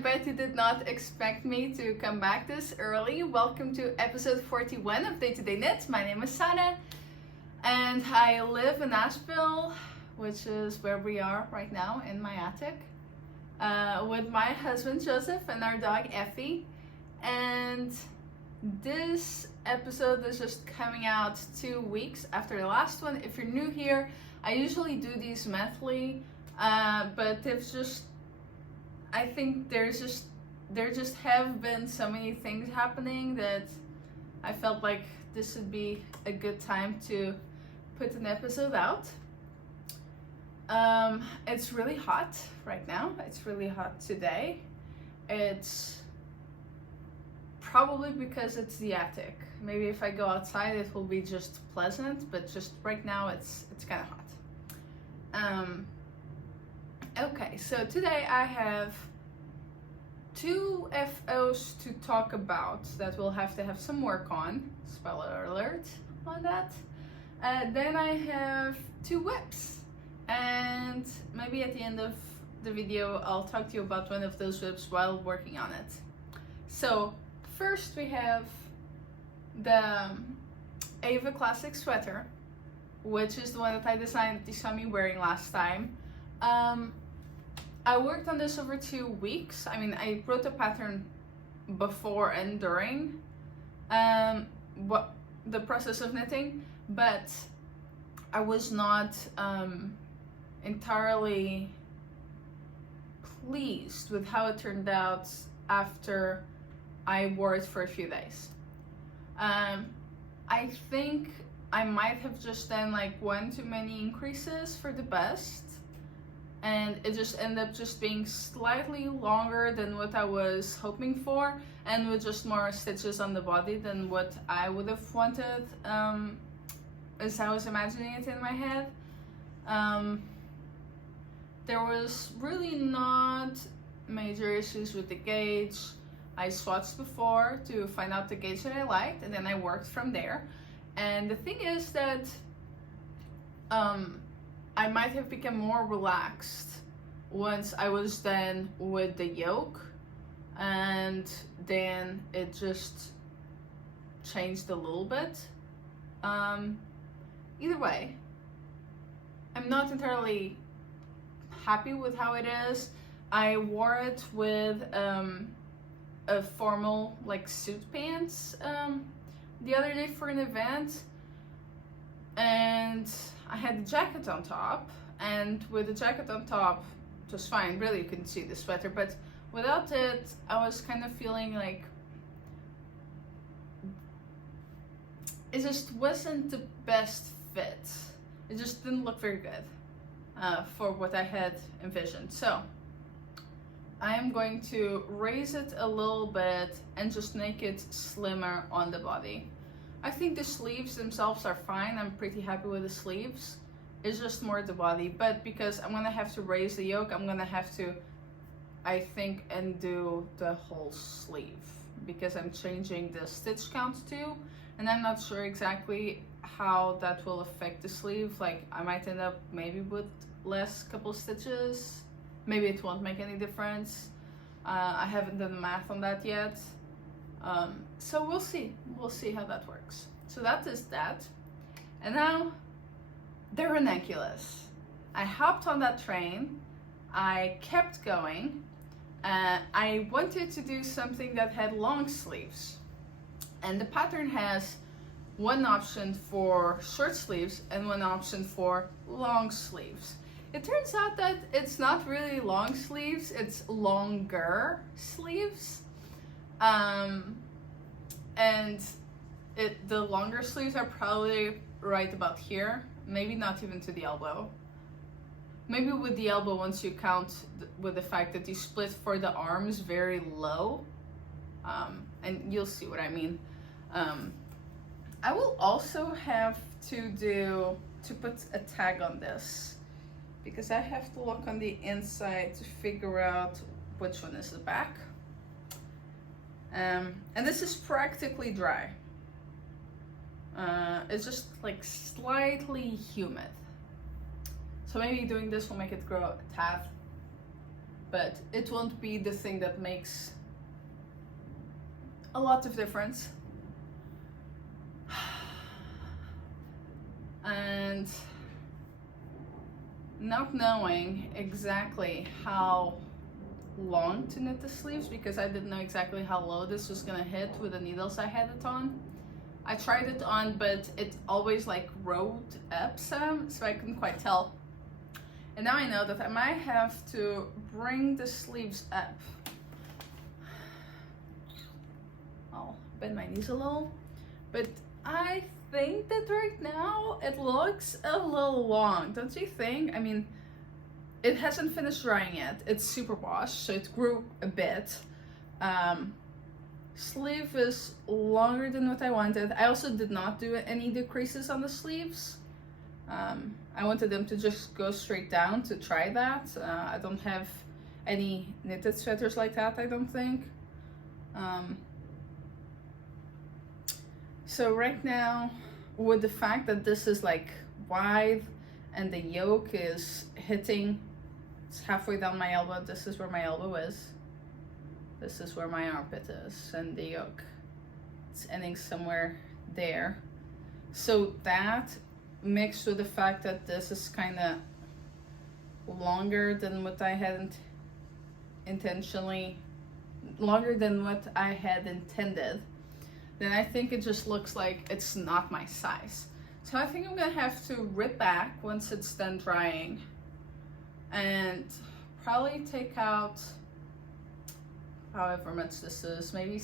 bet you did not expect me to come back this early. Welcome to episode 41 of Day to Day Knits. My name is Sana and I live in Asheville, which is where we are right now in my attic, with my husband Joseph and our dog Effie. And this episode is just coming out 2 weeks after the last one. If you're new here, I usually do these monthly, but there's just, I think there just have been so many things happening that I felt like this would be a good time to put an episode out. It's really hot right now. It's really hot today. It's probably because it's the attic. Maybe if I go outside it will be just pleasant, but just right now it's kind of hot. Okay, so today I have 2 FOs to talk about that we'll have to have some work on. Spoiler alert on that. Then I have 2 whips, and maybe at the end of the video I'll talk to you about one of those whips while working on it. So first we have the Ava Classic Sweater, which is the one that I designed that you saw me wearing last time. I worked on this over 2 weeks. I mean, I wrote the pattern before and during the process of knitting, but I was not entirely pleased with how it turned out after I wore it for a few days. I think I might have just done like 1 too many increases for the best, and it just ended up just being slightly longer than what I was hoping for, and with just more stitches on the body than what I would have wanted, as I was imagining it in my head. There was really not major issues with the gauge. I swatched before to find out the gauge that I liked, and then I worked from there. And the thing is that I might have become more relaxed once I was done with the yoke, and then it just changed a little bit. Either way, I'm not entirely happy with how it is. I wore it with a formal like suit pants the other day for an event, and I had the jacket on top, and with the jacket on top it was fine, really you couldn't see the sweater, but without it I was kind of feeling like it just wasn't the best fit. It just didn't look very good for what I had envisioned. So I am going to raise it a little bit and just make it slimmer on the body. I think the sleeves themselves are fine. I'm pretty happy with the sleeves. It's just more the body, but because I'm gonna have to raise the yoke, I'm gonna have to, I think, undo the whole sleeve because I'm changing the stitch count too, and I'm not sure exactly how that will affect the sleeve. Like I might end up maybe with less couple stitches. Maybe it won't make any difference. I haven't done the math on that yet. So we'll see. We'll see how that works. So that is that. And now, the Ranunculus. I hopped on that train. I kept going. I wanted to do something that had long sleeves. And the pattern has one option for short sleeves and one option for long sleeves. It turns out that it's not really long sleeves, it's longer sleeves. And the longer sleeves are probably right about here, maybe not even to the elbow. Maybe with the elbow once you count with the fact that you split for the arms very low. And you'll see what I mean. I will also have to put a tag on this, because I have to look on the inside to figure out which one is the back. And this is practically dry. It's just like slightly humid. So maybe doing this will make it grow a tad but it won't be the thing that makes a lot of difference. And not knowing exactly how long to knit the sleeves, because I didn't know exactly how low this was gonna hit with the needles I had it on. I tried it on, but it always like rode up some, so I couldn't quite tell. And now I know that I might have to bring the sleeves up. I'll bend my knees a little, but I think that right now it looks a little long, don't you think? I mean, it hasn't finished drying yet. It's super washed, so it grew a bit. Sleeve is longer than what I wanted. I also did not do any decreases on the sleeves. I wanted them to just go straight down to try that. I don't have any knitted sweaters like that, I don't think. So right now, with the fact that this is like wide and the yoke is hitting, it's halfway down my elbow. This is where my elbow is. This is where my armpit is, and the yoke, it's ending somewhere there. So that mixed with the fact that this is kind of longer than what I had longer than what I had intended, then I think it just looks like it's not my size. So I think I'm gonna have to rip back once it's done drying and probably take out however much this is, maybe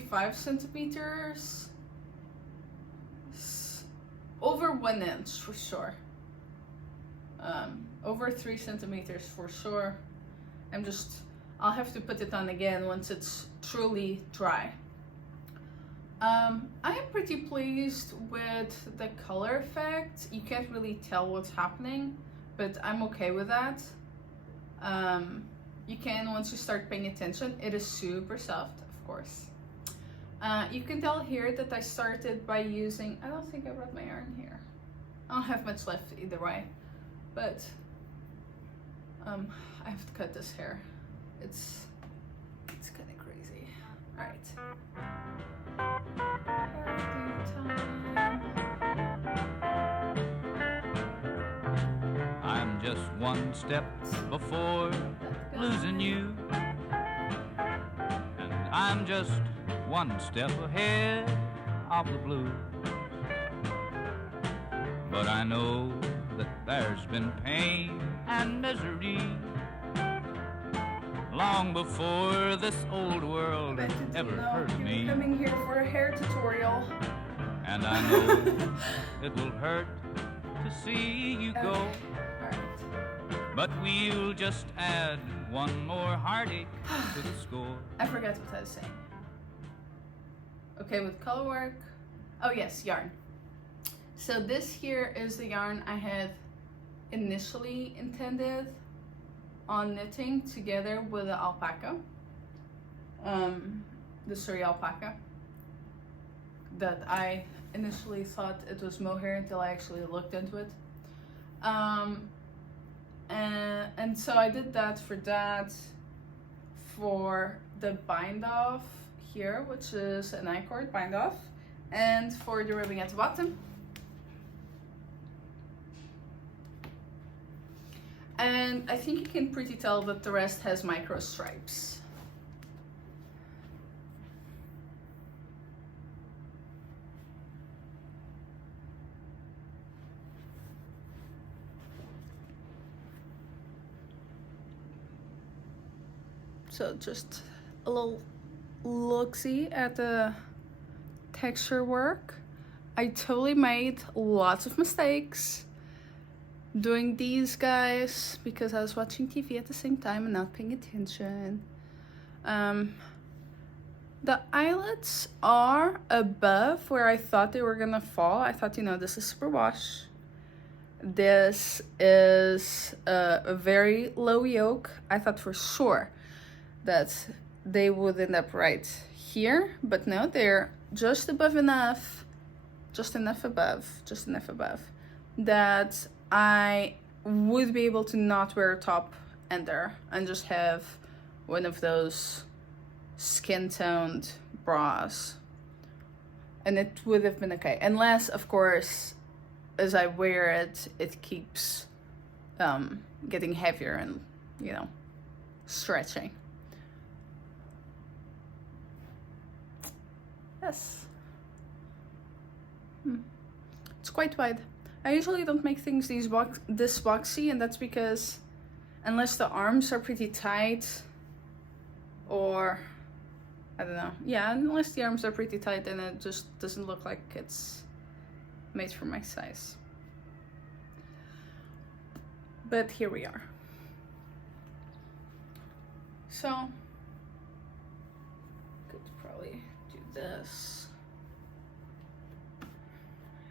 5 centimeters, over 1 inch for sure, over 3 centimeters for sure. I'll have to put it on again once it's truly dry. I am pretty pleased with the color effect. You can't really tell what's happening, but I'm okay with that. You can once you start paying attention. It is super soft, of course. You can tell here that I started by using, I don't think I brought my yarn here. I don't have much left either way, but I have to cut this hair. It's kind of crazy. All right. I'm just one step before losing you, and I'm just one step ahead of the blue. But I know that there's been pain and misery long before this old world ever heard of me. Coming here for a hair tutorial. And I know it will hurt to see you go. Okay. All right. But we'll just add one more heartache to the score. I forgot what I was saying. Okay, with color work. Oh yes, yarn. So this here is the yarn I had initially intended on knitting together with the alpaca. The Surrey alpaca. That I initially thought it was mohair until I actually looked into it. And so I did that for the bind off here, which is an I-cord bind off, and for the ribbing at the bottom. And I think you can pretty tell that the rest has micro stripes. So just a little look-see at the texture work. I totally made lots of mistakes doing these guys because I was watching TV at the same time and not paying attention. The eyelets are above where I thought they were gonna fall. I thought, this is super wash. This is a very low yoke. I thought for sure that they would end up right here, but no, they're just above enough, just enough above that I would be able to not wear a top under and just have one of those skin-toned bras. And it would have been okay. Unless, of course, as I wear it, it keeps getting heavier and, you know, stretching. Yes. It's quite wide. I usually don't make things this boxy, and that's because unless the arms are pretty tight, or I don't know. Yeah, unless the arms are pretty tight, then it just doesn't look like it's made for my size. But here we are. So, could probably do this.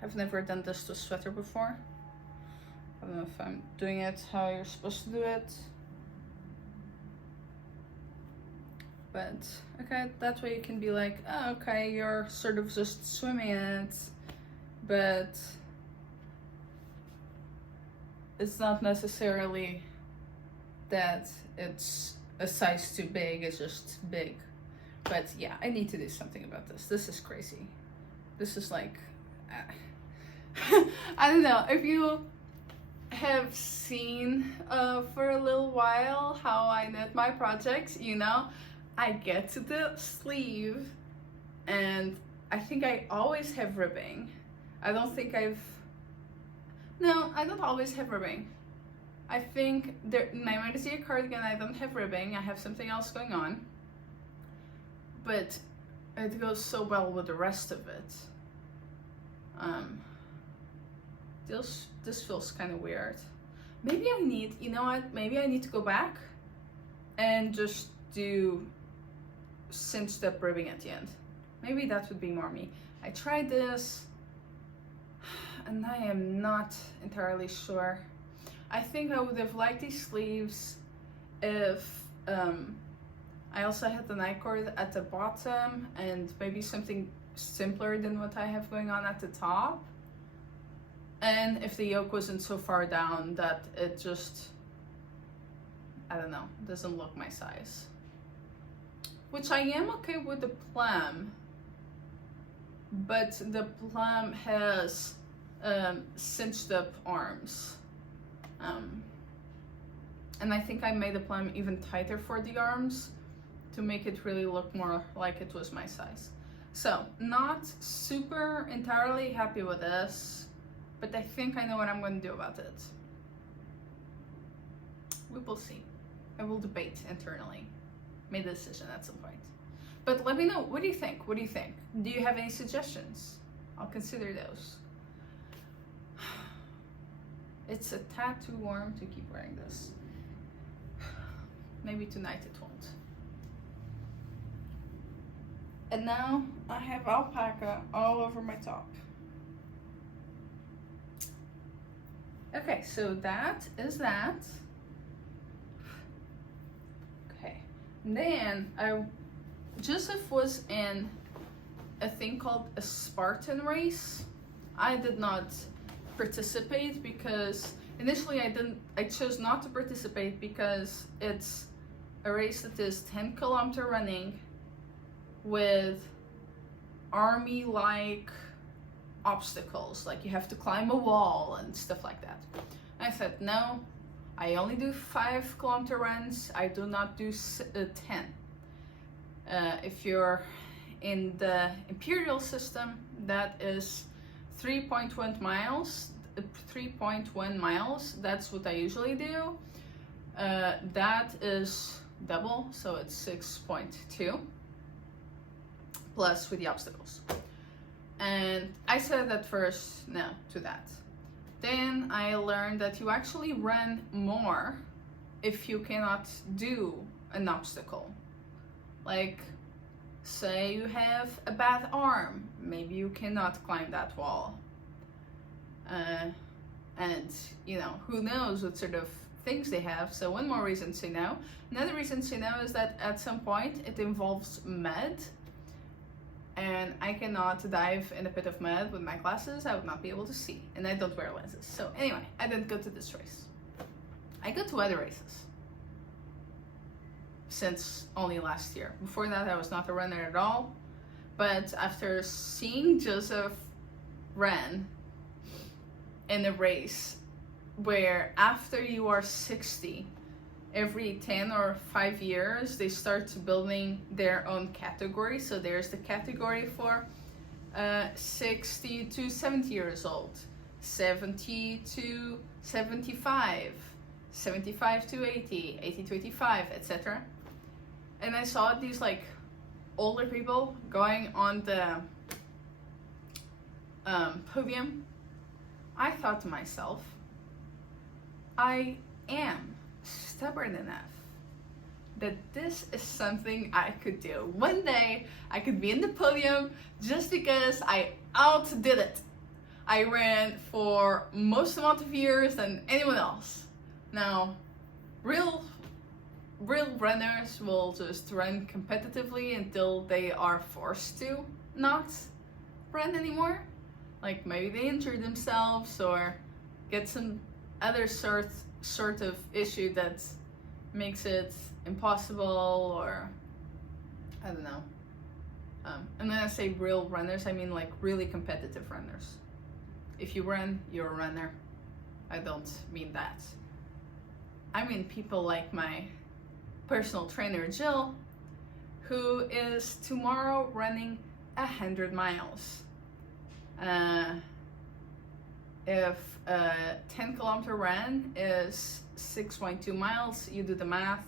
I've never done this to a sweater before. I don't know if I'm doing it how you're supposed to do it. But, okay, that way you can be like, oh, okay, you're sort of just swimming in it, but it's not necessarily that it's a size too big, it's just big. But yeah, I need to do something about this. This is crazy. This is like, I don't know, if you have seen for a little while how I knit my projects, you know, I get to the sleeve and I think I always have ribbing. I don't think no, I don't always have ribbing. I think in my Retrosaria cardigan I don't have ribbing, I have something else going on. But it goes so well with the rest of it. This feels kind of weird. Maybe I need, you know what, maybe I need to go back and just do cinched up ribbing at the end. Maybe that would be more me. I tried this and I am not entirely sure. I think I would have liked these sleeves if I also had the night cord at the bottom and maybe something simpler than what I have going on at the top. And if the yoke wasn't so far down that it just, I don't know, doesn't look my size. Which I am okay with the plum, but the plum has cinched up arms. And I think I made the plum even tighter for the arms to make it really look more like it was my size. So, not super entirely happy with this, but I think I know what I'm going to do about it. We will see. I will debate internally. Make a decision at some point. But let me know, what do you think? What do you think? Do you have any suggestions? I'll consider those. It's a tad too warm to keep wearing this. Maybe tonight it won't. And now I have alpaca all over my top. Okay, so that is that. Okay, then Joseph was in a thing called a Spartan race. I did not participate because initially I chose not to participate because it's a race that is 10-kilometer running with army-like obstacles, like you have to climb a wall and stuff like that. I said no, I only do 5-kilometer runs, I do not do 10. If you're in the imperial system, that is 3.1 miles. 3.1 miles, that's what I usually do. That is double, so it's 6.2 plus with the obstacles. And I said at first no to that. Then I learned that you actually run more if you cannot do an obstacle. Like, say you have a bad arm, maybe you cannot climb that wall. And you know, who knows what sort of things they have. So one more reason to say no. Another reason to say no is that at some point it involves mud, and I cannot dive in a pit of mud with my glasses. I would not be able to see, and I don't wear lenses. So anyway, I didn't go to this race. I go to other races since only last year. Before that, I was not a runner at all. But after seeing Joseph run in a race where after you are 60, every 10 or 5 years, they start building their own category. So there's the category for 60 to 70 years old, 70 to 75, 75 to 80, 80 to 85, etc. And I saw these like older people going on the podium. I thought to myself, I am stubborn enough that this is something I could do. One day I could be in the podium just because I outdid it. I ran for most amount of years than anyone else. Now, real runners will just run competitively until they are forced to not run anymore. Like maybe they injure themselves or get some other sort of issue that makes it impossible, or I don't know. And when I say real runners, I mean like really competitive runners. If you run, you're a runner. I don't mean that. I mean people like my personal trainer Jill, who is tomorrow running 100 miles. If a 10-kilometer run is 6.2 miles, you do the math,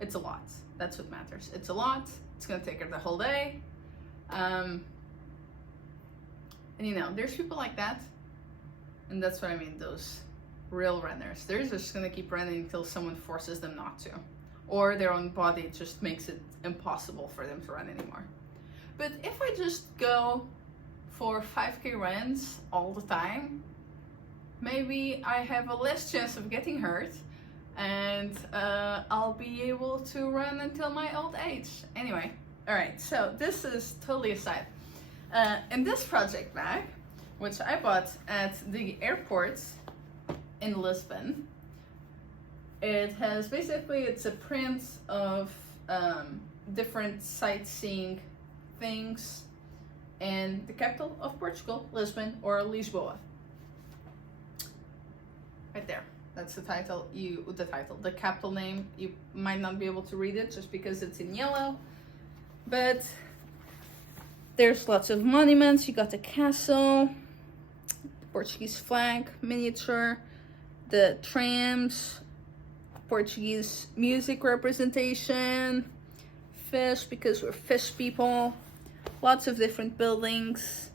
it's a lot. That's what matters. It's a lot. It's gonna take her the whole day. And you know, there's people like that. And that's what I mean, those real runners. They're just gonna keep running until someone forces them not to. Or their own body just makes it impossible for them to run anymore. But if I just go for 5K runs all the time, maybe I have a less chance of getting hurt, and I'll be able to run until my old age. Anyway, alright, so this is totally aside. In this project bag, which I bought at the airport in Lisbon, it has basically, it's a print of different sightseeing things in the capital of Portugal, Lisbon, or Lisboa. Right there. That's the title. The capital name. You might not be able to read it just because it's in yellow. But there's lots of monuments. You got the castle, the Portuguese flag, miniature, the trams, Portuguese music representation, fish because we're fish people, lots of different buildings,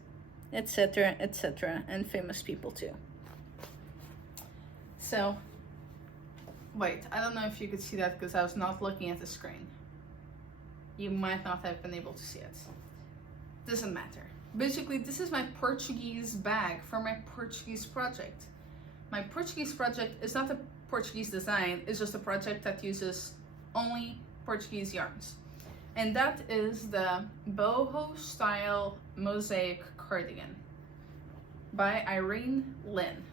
etc., etc., and famous people too. So, wait, I don't know if you could see that because I was not looking at the screen. You might not have been able to see it. Doesn't matter. Basically, this is my Portuguese bag for my Portuguese project. My Portuguese project is not a Portuguese design, it's just a project that uses only Portuguese yarns. And that is the Boho style Mosaic cardigan by Irene Lynn.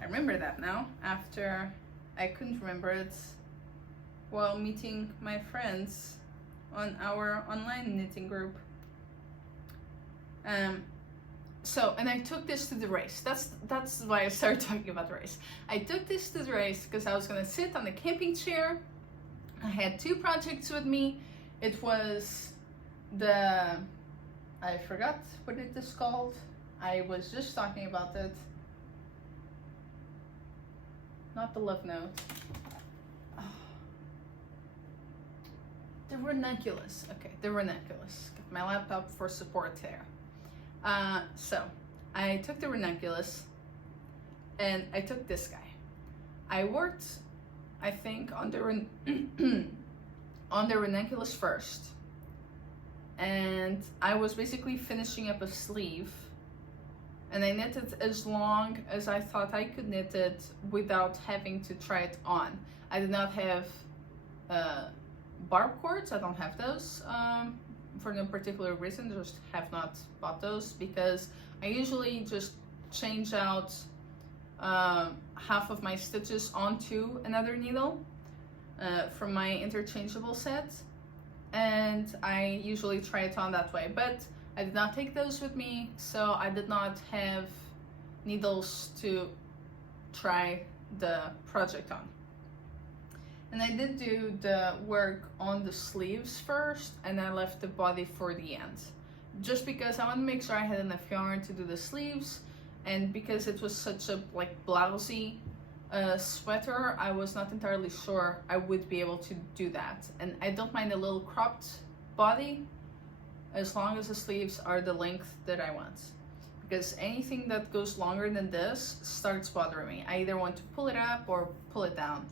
I remember that now, after I couldn't remember it while meeting my friends on our online knitting group. And I took this to the race. That's why I started talking about the race. I took this to the race because I was gonna sit on the camping chair. I had two projects with me. It was I forgot what it is called. I was just talking about it. Not the love note. Oh. The Ranunculus. Okay, the Ranunculus. Got my laptop for support there. So I took the Ranunculus and I took this guy. I worked, I think, on the on the Ranunculus first, and I was basically finishing up a sleeve, and I knitted as long as I thought I could knit it without having to try it on. I did not have barb cords. I don't have those for no particular reason. Just have not bought those because I usually just change out half of my stitches onto another needle from my interchangeable set, and I usually try it on that way, but I did not take those with me, so I did not have needles to try the project on. And I did do the work on the sleeves first, and I left the body for the end, just because I want to make sure I had enough yarn to do the sleeves, and because it was such a like blousy sweater, I was not entirely sure I would be able to do that. And I don't mind a little cropped body as long as the sleeves are the length that I want, because anything that goes longer than this starts bothering me. I either want to pull it up or pull it down.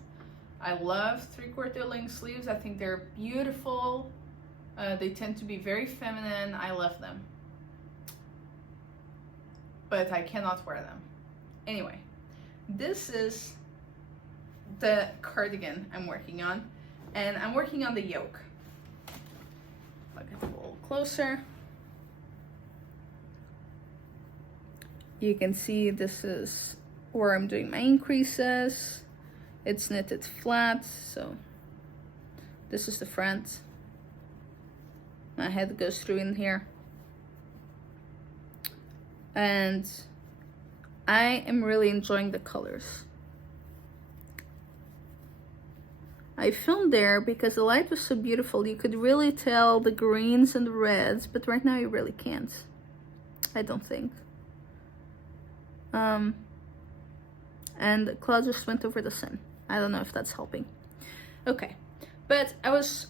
I love 3/4 length sleeves. I think they're beautiful. They tend to be very feminine. I love them, but I cannot wear them. Anyway, this is the cardigan I'm working on, and I'm working on the yoke. Look at it a little closer. You can see this is where I'm doing my increases. It's knitted flat, so this is the front. My head goes through in here. And I am really enjoying the colors. I filmed there because the light was so beautiful. You could really tell the greens and the reds, but right now you really can't. I don't think. And the cloud just went over the sun. I don't know if that's helping. Okay, but I was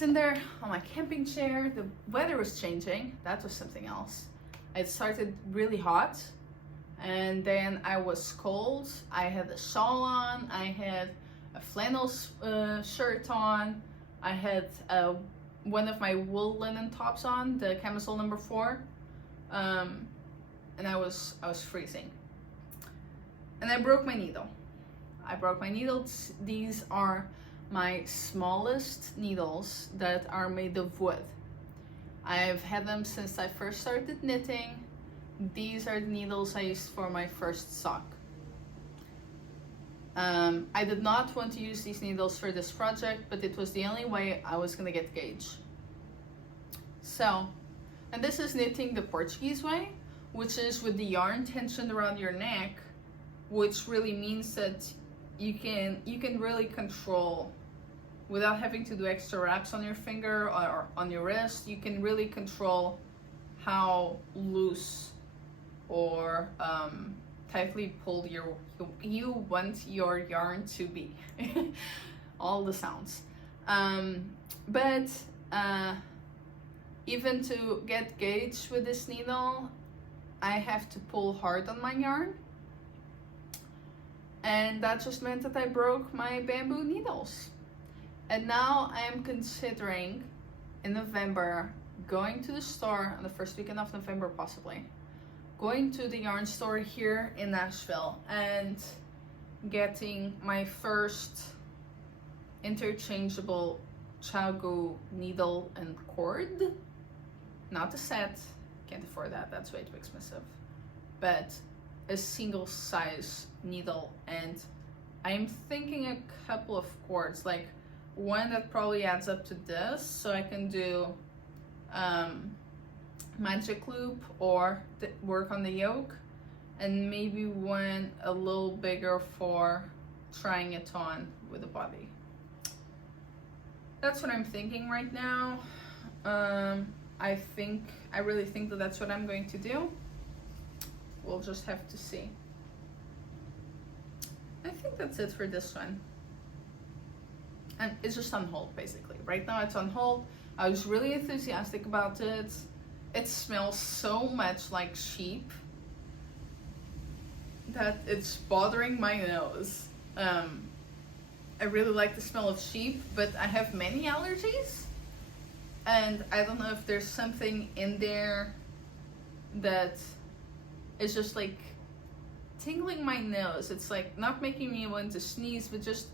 in there on my camping chair. The weather was changing. That was something else. It started really hot, and then I was cold. I had a shawl on. I had a flannel shirt on. I had one of my wool linen tops on, the camisole number 4, and I was freezing. And I broke my needle. I broke my needles. These are my smallest needles that are made of wood. I've had them since I first started knitting. These are the needles I used for my first sock. I did not want to use these needles for this project, but it was the only way I was gonna get gauge. So, and this is knitting the Portuguese way, which is with the yarn tensioned around your neck, which really means that you can really control, without having to do extra wraps on your finger or on your wrist, you can really control how loose or tightly pulled you want your yarn to be. All the sounds. But even to get gauge with this needle, I have to pull hard on my yarn. And that just meant that I broke my bamboo needles. And now I am considering in November going to the store on the first weekend of November, possibly going to the yarn store here in Nashville and getting my first interchangeable Xiao needle and cord. Not a set, can't afford that, that's way too expensive, but a single size needle. And I'm thinking a couple of cords, like one that probably adds up to this, so I can do magic loop or work on the yoke, and maybe one a little bigger for trying it on with the body. That's what I'm thinking right now. I really think that that's what I'm going to do. We'll just have to see. I think that's it for this one. And it's just on hold, basically. Right now it's on hold. I was really enthusiastic about it. It smells so much like sheep that it's bothering my nose. I really like the smell of sheep, but I have many allergies. And I don't know if there's something in there that is just like tingling my nose. It's like not making me want to sneeze, but just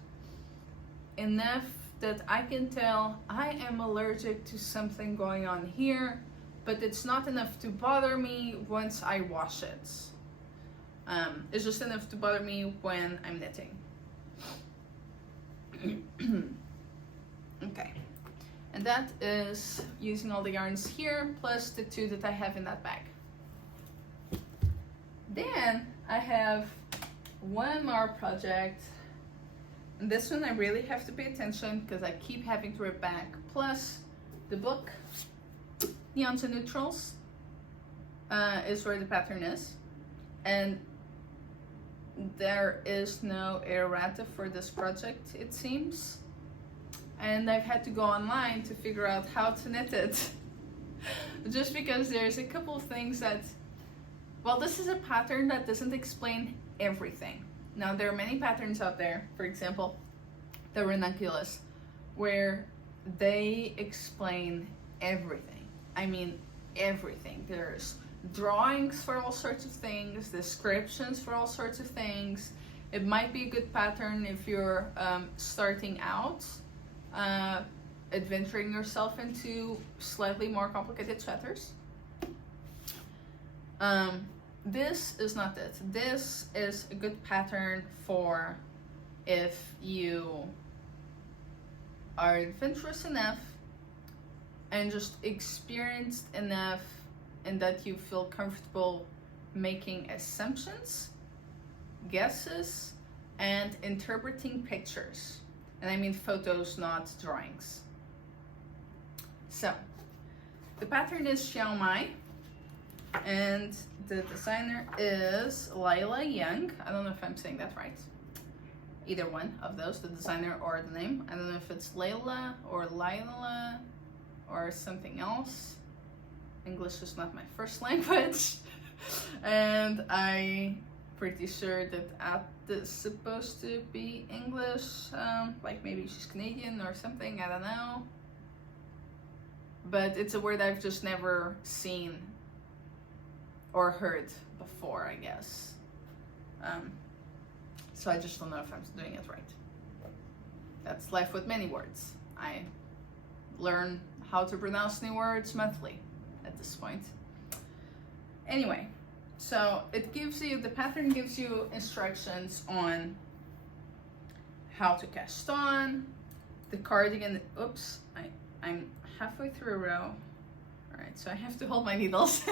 enough that I can tell I am allergic to something going on here, but it's not enough to bother me once I wash it. It's just enough to bother me when I'm knitting. Okay, and that is using all the yarns here plus the 2 that I have in that bag. Then I have one more project, and this one I really have to pay attention because I keep having to rip back, plus the book Neons and Neutrals is where the pattern is, and there is no errata for this project, it seems, and I've had to go online to figure out how to knit it just because there's a couple of things that, well, this is a pattern that doesn't explain everything. Now, there are many patterns out there, for example the Ranunculus, where they explain everything. I mean everything. There's drawings for all sorts of things, descriptions for all sorts of things. It might be a good pattern if you're starting out, adventuring yourself into slightly more complicated sweaters. This is not it. This is a good pattern for if you are adventurous enough and just experienced enough and that you feel comfortable making assumptions, guesses, and interpreting pictures. And I mean photos, not drawings. So, the pattern is Xiao, and the designer is Layla Young. I don't know if I'm saying that right. Either one of those, the designer or the name. I don't know if it's Layla or Lila or something else. English is not my first language. And I'm pretty sure that At is supposed to be English. Like maybe she's Canadian or something, I don't know. But it's a word I've just never seen or heard before, I guess. So I just don't know if I'm doing it right. That's life with many words. I learn how to pronounce new words monthly at this point. Anyway, so it gives you, the pattern gives you instructions on how to cast on. The cardigan, oops, I'm halfway through a row. All right, so I have to hold my needles.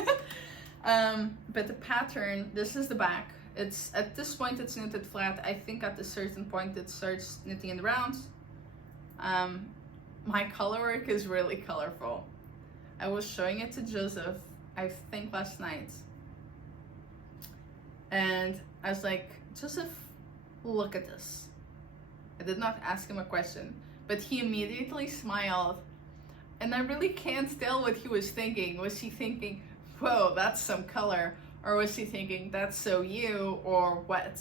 But the pattern, this is the back. It's at this point it's knitted flat. I think at a certain point it starts knitting in the rounds. My color work is really colorful. I was showing it to Joseph, I think last night. And I was like, Joseph, look at this. I did not ask him a question, but he immediately smiled. And I really can't tell what he was thinking. Was he thinking, whoa, that's some color? Or was he thinking, that's so you, or what?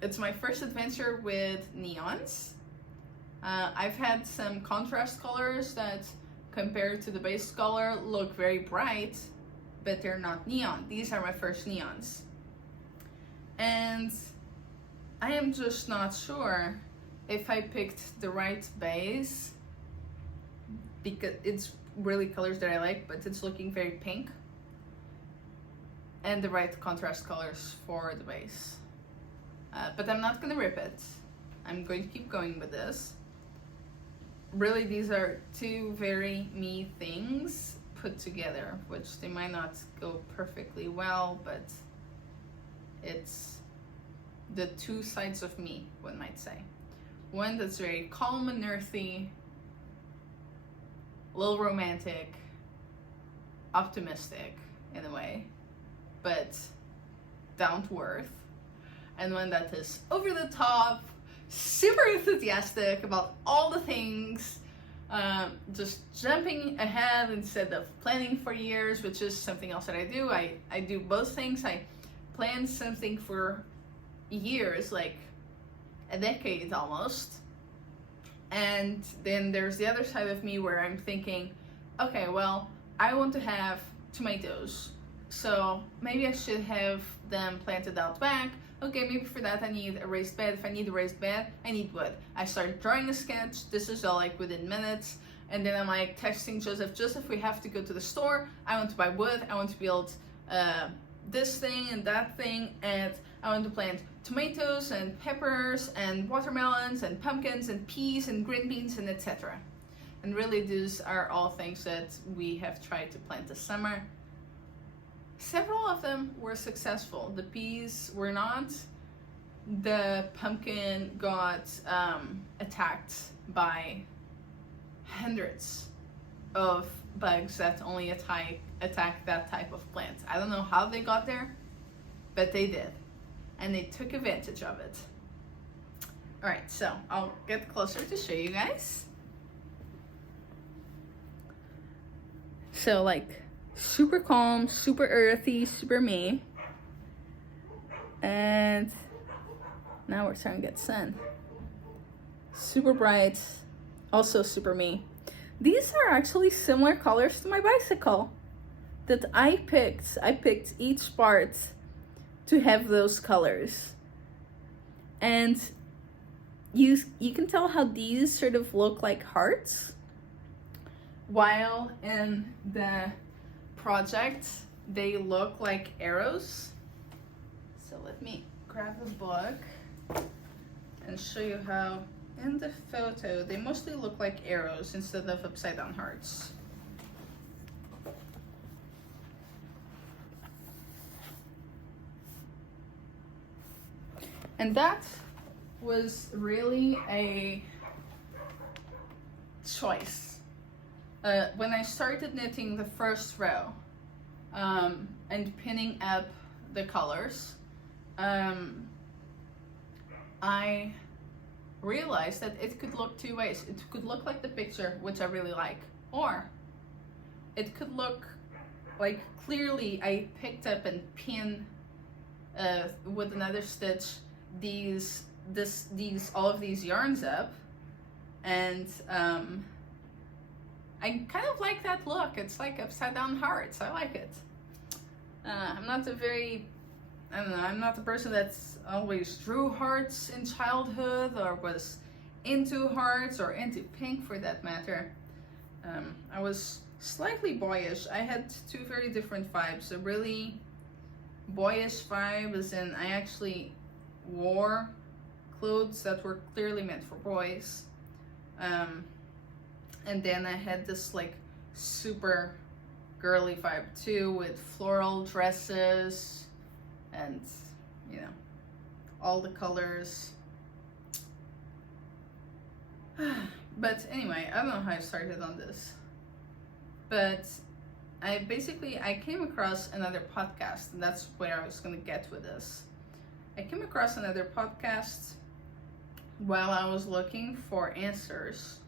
It's my first adventure with neons. I've had some contrast colors that, compared to the base color, look very bright, but they're not neon. These are my first neons. And I am just not sure if I picked the right base, because it's really colors that I like, but it's looking very pink. And the right contrast colors for the base. But I'm not gonna rip it. I'm going to keep going with this. Really, these are two very me things put together, which they might not go perfectly well, but it's the two sides of me, one might say. One that's very calm and earthy, a little romantic, optimistic in a way, but down to earth, and one that is over the top, super enthusiastic about all the things, just jumping ahead instead of planning for years, which is something else that I do. I do both things. I plan something for years, like a decade almost, and then there's the other side of me where I'm thinking, okay, well, I want to have tomatoes, so maybe I should have them planted out back. Okay, maybe for that I need a raised bed. If I need a raised bed, I need wood. I start drawing a sketch. This is all like within minutes. And then I'm like texting Joseph, we have to go to the store. I want to buy wood. I want to build this thing and that thing, and I want to plant tomatoes and peppers and watermelons and pumpkins and peas and green beans and etc. And really these are all things that we have tried to plant this summer. Several of them were successful. The peas were not. The pumpkin got attacked by hundreds of bugs that only attack that type of plant. I don't know how they got there, but they did. And they took advantage of it. Alright, so I'll get closer to show you guys. So like super calm, super earthy, super me. And now we're starting to get sun. Super bright, also super me. These are actually similar colors to my bicycle that I picked. I picked each part to have those colors. And you can tell how these sort of look like hearts, while in the project they look like arrows. So let me grab the book and show you how in the photo they mostly look like arrows instead of upside down hearts. And that was really a choice. When I started knitting the first row and pinning up the colors, I realized that it could look two ways. It could look like the picture, which I really like, or it could look like clearly I picked up and pinned with another stitch all of these yarns up, and I kind of like that look. It's like upside down hearts. I like it. I'm not the person that's always drew hearts in childhood or was into hearts or into pink for that matter. I was slightly boyish. I had two very different vibes. A really boyish vibe as in I actually wore clothes that were clearly meant for boys. And then I had this like super girly vibe too, with floral dresses and, you know, all the colors. But anyway, I don't know how I started on this, but I came across another podcast, and that's where I was going to get with this. I came across another podcast while I was looking for answers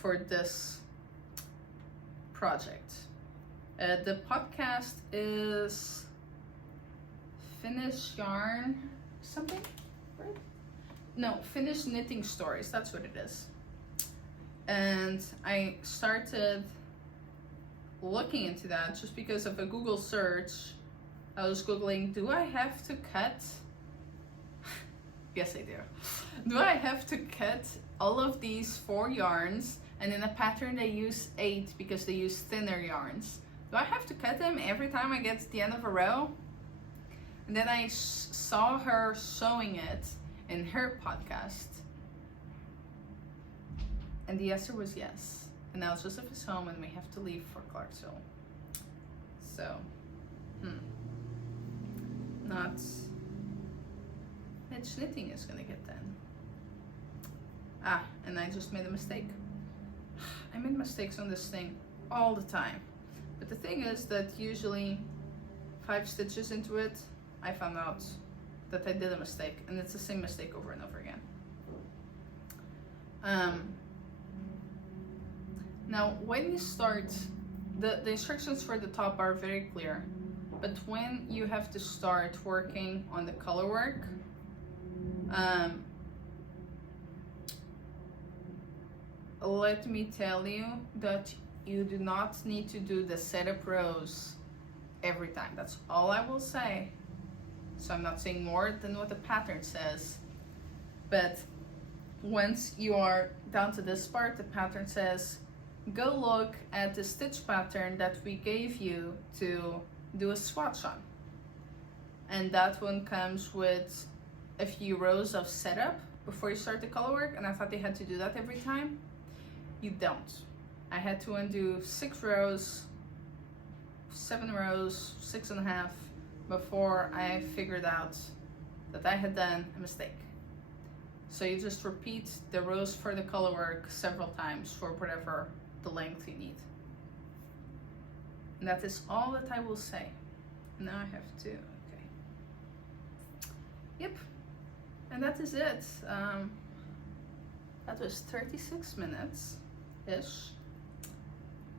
for this project. The podcast is Finish Yarn something, right? No, Finish Knitting Stories, that's what it is. And I started looking into that just because of a Google search. I was Googling, do I have to cut? Yes, I do. Do I have to cut all of these 4 yarns? And in a pattern they use 8 because they use thinner yarns. Do I have to cut them every time I get to the end of a row? And then I saw her showing it in her podcast. And the answer was yes. And now Joseph is home and we have to leave for Clarksville. So, not much knitting is gonna get done. And I just made a mistake. I made mistakes on this thing all the time. But the thing is that usually 5 stitches into it, I found out that I did a mistake, and it's the same mistake over and over again. Now, when you start, the instructions for the top are very clear, but when you have to start working on the color work, let me tell you that you do not need to do the setup rows every time. That's all I will say. So I'm not saying more than what the pattern says, but once you are down to this part, the pattern says go look at the stitch pattern that we gave you to do a swatch on. And that one comes with a few rows of setup before you start the color work, and I thought they had to do that every time. You don't. I had to undo 6 rows, 7 rows, 6.5 before I figured out that I had done a mistake. So you just repeat the rows for the color work several times for whatever the length you need. And that is all that I will say. Now I have to, okay. Yep, and that is it. That was 36 minutes-ish.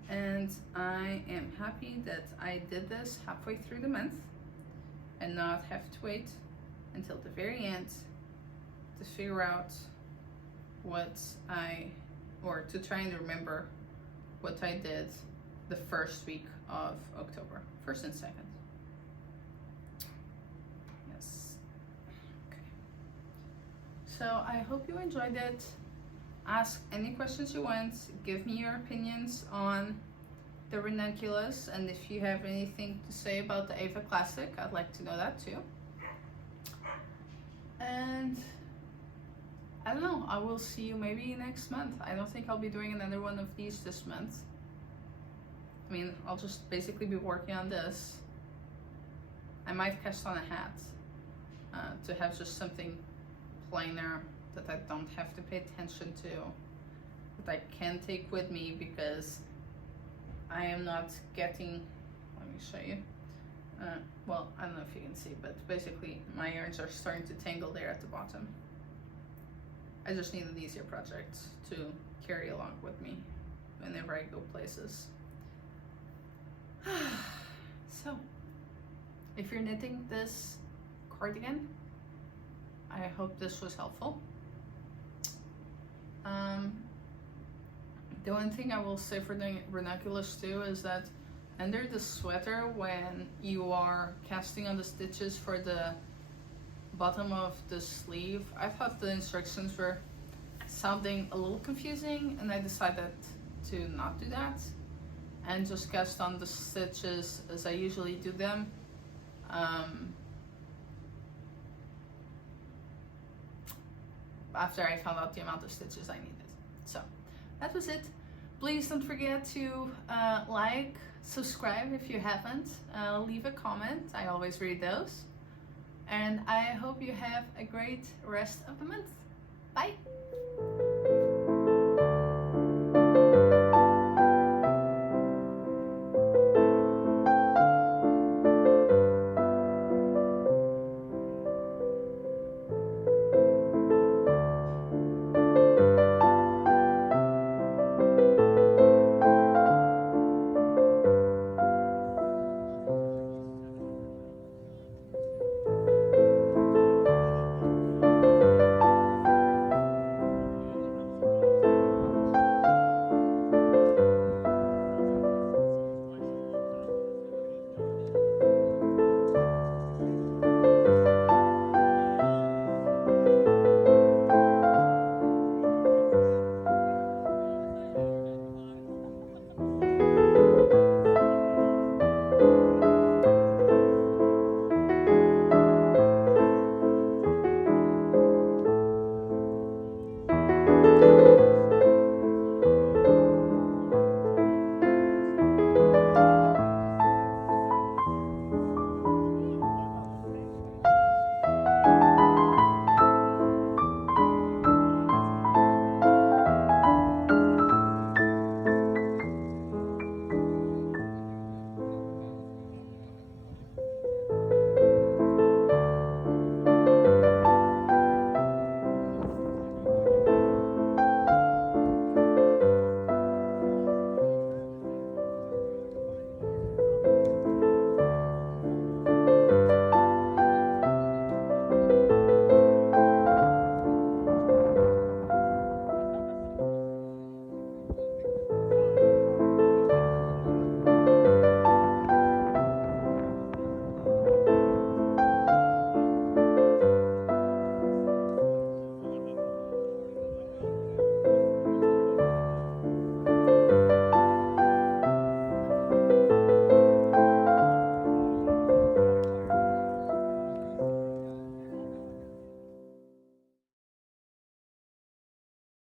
And I am happy that I did this halfway through the month and not have to wait until the very end to figure out or to try and remember what I did the first week of October, 1st and 2nd. Yes. Okay. So I hope you enjoyed it. Ask any questions you want. Give me your opinions on the Ranunculus, and if you have anything to say about the Ava Classic, I'd like to know that too. And I don't know, I will see you maybe next month. I don't think I'll be doing another one of these this month. I mean, I'll just basically be working on this. I might cast on a hat to have just something plainer that I don't have to pay attention to, that I can take with me, because I am not getting, let me show you. Well, I don't know if you can see, but basically my yarns are starting to tangle there at the bottom. I just need an easier project to carry along with me whenever I go places. So, if you're knitting this cardigan, I hope this was helpful. The one thing I will say for the Ranunculus too is that under the sweater, when you are casting on the stitches for the bottom of the sleeve, I thought the instructions were sounding a little confusing, and I decided to not do that and just cast on the stitches as I usually do them. After I found out the amount of stitches I needed. So that was it. Please don't forget to like, subscribe if you haven't, leave a comment. I always read those. And I hope you have a great rest of the month. Bye!